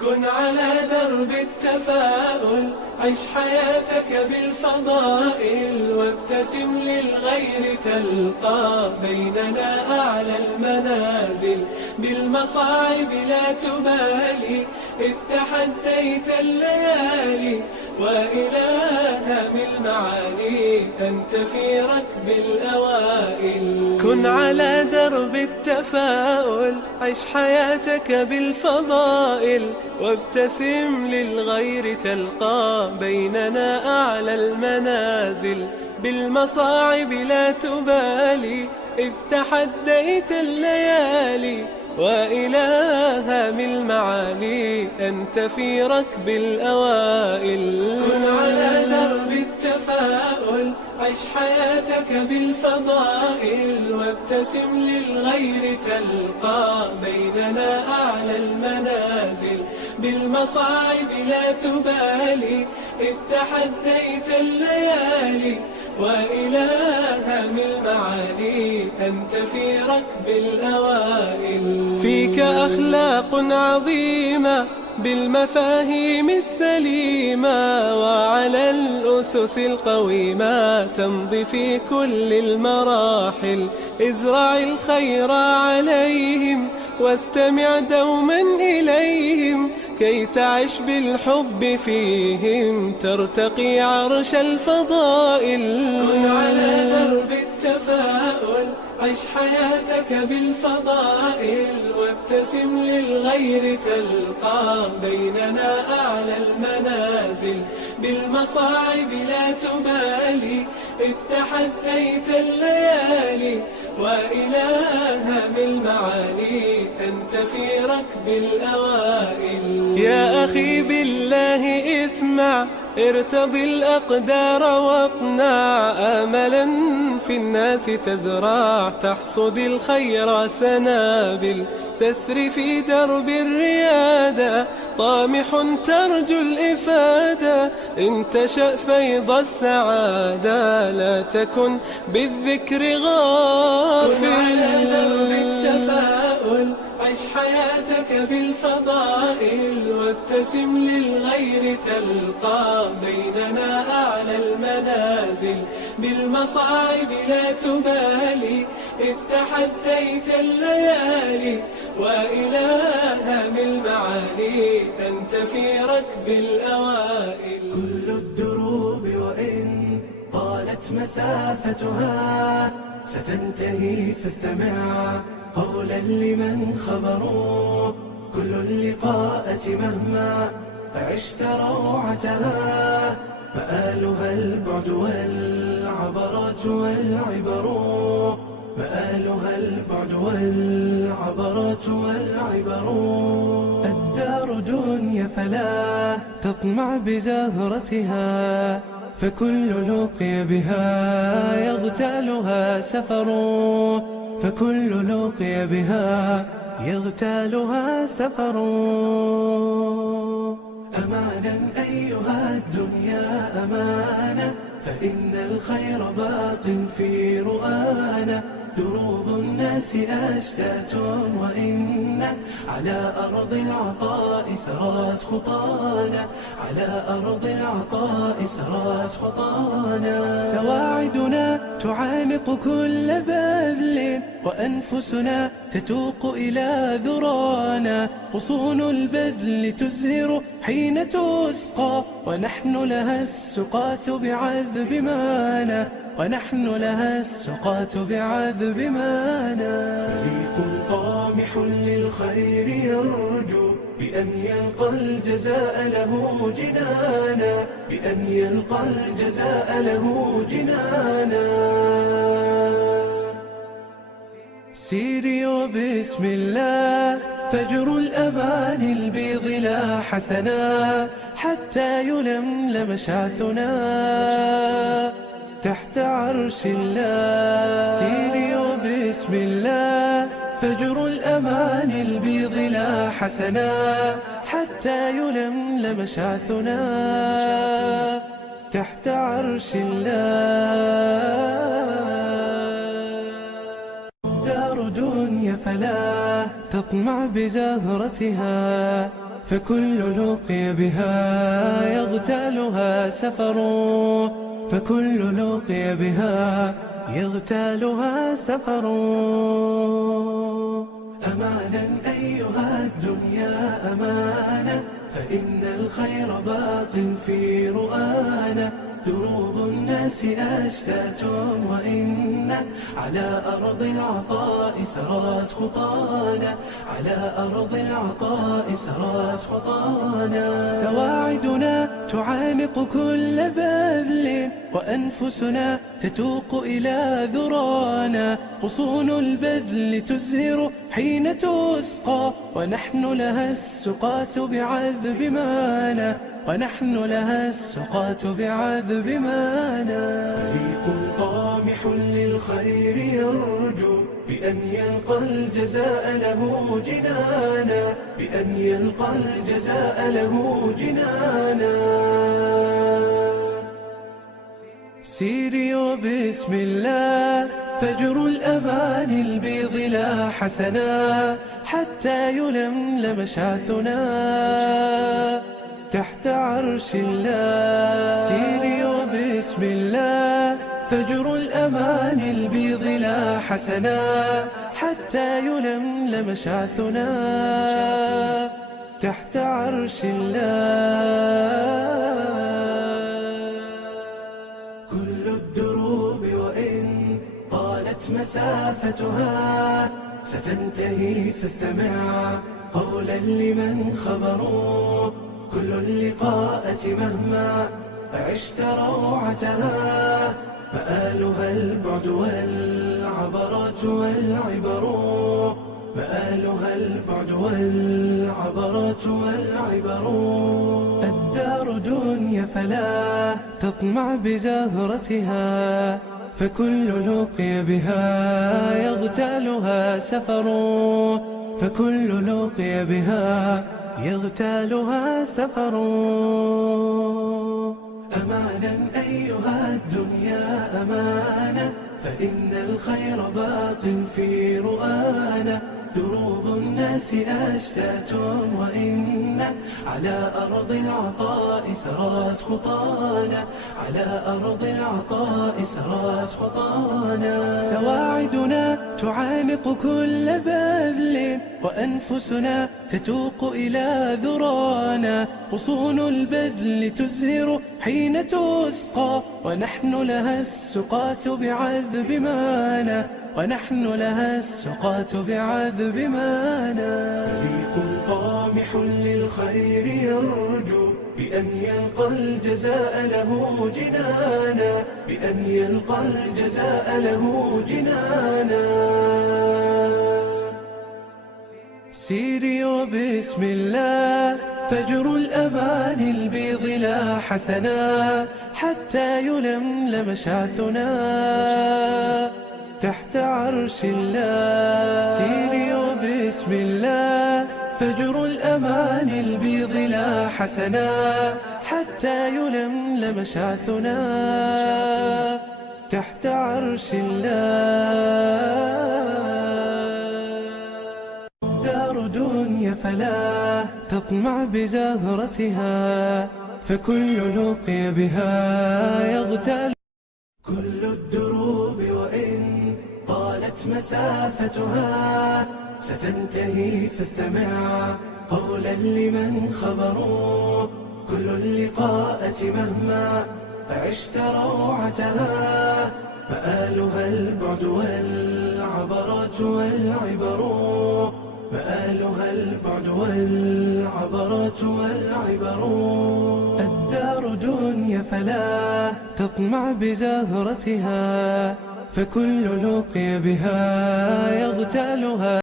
كن على درب التفاؤل، عش حياتك بالفضائل، وابتسم للغير تلقى بيننا أعلى المنازل. بالمصاعب لا تبالي، إذ تحديت الليالي، وإلى هم المعالي أنت في ركب الأوائل. كن على درب التفاؤل، عش حياتك بالفضائل، وابتسم للغير تلقى بيننا أعلى المنازل. بالمصاعب لا تبالي، إذ تحديت الليالي، وإلى هم المعالي أنت في ركب الأوائل. كن على درب التفاؤل، عش حياتك بالفضائل، وابتسم للغير تلقى بيننا أعلى المنازل. بالمصاعب لا تبالي، إذ تحديت الليالي، وإلى هم المعالي أنت في ركب الأوائل. فيك أخلاق عظيمة بالمفاهيم السليمة، وعلى الأسس القويمة تمضي في كل المراحل. ازرع الخير عليهم، واستمع دوما إليهم، كي تعش بالحب فيهم ترتقي عرش الفضائل. كن على درب التفاؤل، عش حياتك بالفضائل، وابتسم للغير تلقى بيننا أعلى المنازل. بالمصاعب لا تبالي، إذ تحديت الليالي، وإلى هم المعالي أنت في ركب الأوائل. يا أخي بالله اسمع، ارتضي الأقدار واقنع، آملا في الناس تزرع، تحصد الخير سنابل. تسري في درب الريادة، طامح ترجو الإفادة، إن تشأ فيض السعادة، لا تكن بالذكر غافل. كن على درب التفاؤل، عش حياتك بالفضائل، وابتسم للغير تلقى بيننا أعلى المنازل. بالمصاعب لا تبالي، إذ تحديت الليالي، وإلى هم المعالي أنت في ركب الأوائل. كل الدروب وإن طالت مسافتها، ستنتهي فاستمع قولا لمن خبروا. كل اللقاءات مهما عشت روعتها، مآلها البعد والعبرات والعبر. مآلها البعد والعبرات والعبر. الدار دنيا فلا تطمع بزهرتها، فكل لقي بها يغتالها سفر. فكل لقي بها يغتالها سفر. أمانا أيها الدنيا أمانة، فإن الخير باق في رؤانا. دروب الناس أشتات، وإن على أرض العطاء سرت خطانا. على أرض العطاء سرت خطانا. سواعدنا تعانق كل بذل، وأنفسنا تتوق إلى ذرانا. غصون البذل تزهر حين تسقى، ونحن لها السقاة بعذب مانا. ونحن لها السقاة بعذب مانا. فريق طامح للخير يرجو، بأن يلقى الجزاء له جنانا. بأن يلقى الجزاء له جنانا. سيري وبسم الله، فجر الأمان البيض لا حسنا، حتى يلملم شعثنا تحت عرش الله. سيري وبسم الله، فجر الأمان البيض لا حسنا، حتى يلملم شعثنا تحت عرش الله. دار دنيا فلا تطمع بزهرتها، فكل لقي بها يغتالها سفر، فكل لقي بها يغتالها سفر. أمانا أيها الدنيا أمانة، فإن الخير باق في رؤانا. دروب الناس أشتات وإن على أرض العطاء سرت خطانا، على أرض العطاء سرت خطانا. سواعدنا تعانق كل بذل، وأنفسنا تتوق إلى ذرانا. غصون البذل تزهر حين تسقى، ونحن لها السقاة بعذب مانا، ونحن لها السقاة بعذب مانا. فريق طامح للخير يرجو بأن يلقى الجزاء له جنانا، بأن يلقى الجزاء له جنانا. سيري وبسم الله فجر الأمان البيض لا حسنا، حتى يلملم شعثنا تحت عرش الله. سيري وبسم الله فجر الأمان البيض لا حسنا، حتى يلملم شعثنا تحت عرش الله. كل الدروب وإن طالت مسافتها ستنتهي، فاستمع قولا لمن خبروا. كل اللقاءة مهما عشت روعتها، مآلها البعد والعبرات والعبر، مآلها البعد والعبرات والعبر. الدار دنيا فلا تطمع بزهرتها، فكل لقي بها يغتالها سفر، فكل لقي بها يغتالها سفر. أمانا أيها الدنيا أمانة، فإن الخير باق في رؤانا. دروب الناس أشتات وإن على أرض العطاء سرت خطانا، على أرض العطاء سرت خطانا. سواعدنا تعانق كل بذل، وأنفسنا تتوق إلى ذرانا. غصون البذل تزهر حين تسقى، ونحن لها السقاة بعذب مانا، ونحن لها السقاة بعذب مانا. فريق طامح للخير يرجو بأن يلقى الجزاء له جنانا، بأن يلقى الجزاء له جنانا. سيري وبسم الله فجر الأمان البيض لا حسنا، حتى يلملم شعثنا تحت عرش الله. سيري وبسم الله فجر الأمان البيض لا حسنا، حتى يلملم شعثنا تحت عرش الله. دار دنيا فلا تطمع بزهرتها، فكل لقي بها يغتال. كل الدروب وإن طالت مسافتها ستنتهي، فاستمع قولا لمن خبروا. كل اللقاءة مهما عشت روعتها، مآلها البعد والعبرات والعبر، مآلها البعد والعبرات والعبر. الدار دنيا فلا تطمع بزهرتها، فكل لقي بها يغتالها